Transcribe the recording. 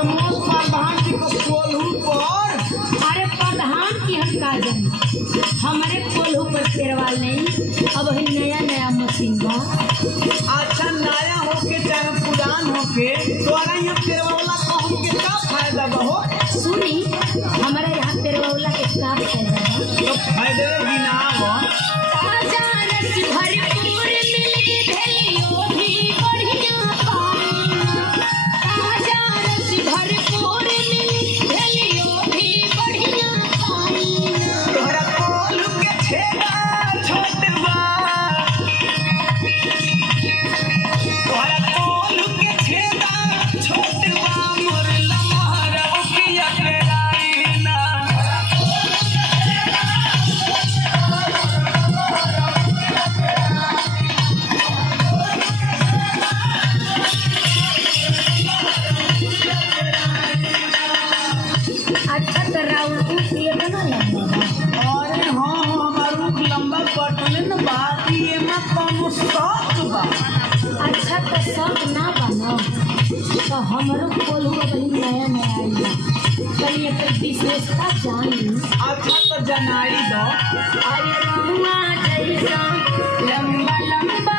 प्रमोद प्रधान जी को कोल्हू पर। अरे प्रधान की हम का जानी, हमारे कोल्हू पर शेरवाल नहीं, अब है नया नया मशीन बा। अच्छा नया होके चाहे पुरान होके तोरा यहाँ पेरवाला कहूँ के का फायदा बा हो? सुनी, हमारे यहाँ पेरवाला के का फायदा बा? तो फायदे गिनाव। ताजा रस भरपूर मिली भेलियो भी बढ़िया पानी, ताजा रस भरपूर मिली भेलियो भी बढ़िया पानी। तोरा कोल्हू के छेदा छोट बा, तोरा कोल्हू के छेदा छोट बा, मोर लमहर उकिया के राईना। अच्छा तो राउर ये बना लंबा बा। अरे हाँ हमार रुख लंबा कटले न बाकी एमा कौनो शौक बा। अच्छा तो सब ना बना तो हमारो कोल्हू अभी नया नया आई बा, कहीं एकर विशेषता जानी। अच्छा तो जनाई दो। अरे रहुआ जैसा लंबा लंबा